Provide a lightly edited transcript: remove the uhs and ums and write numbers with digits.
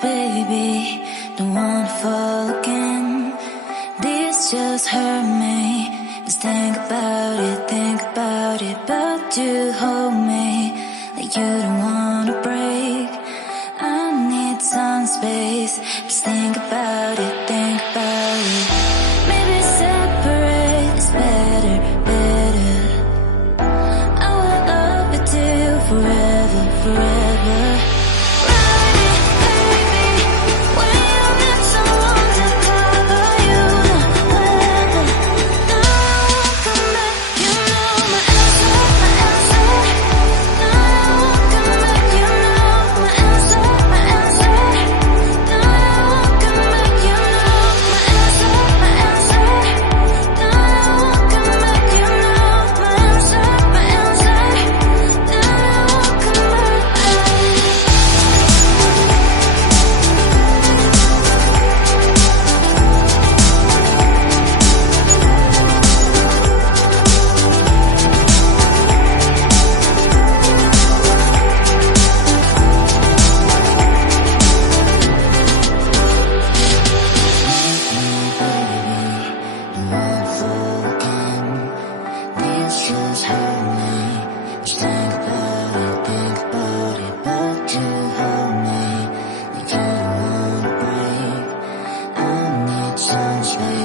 baby, don't wanna fall again. This just hurt me. Just think about it, but you hold me like you don't wanna break. I need some space. Just think about it, Maybe separate is better, better. I will love you till forever, forever. Space.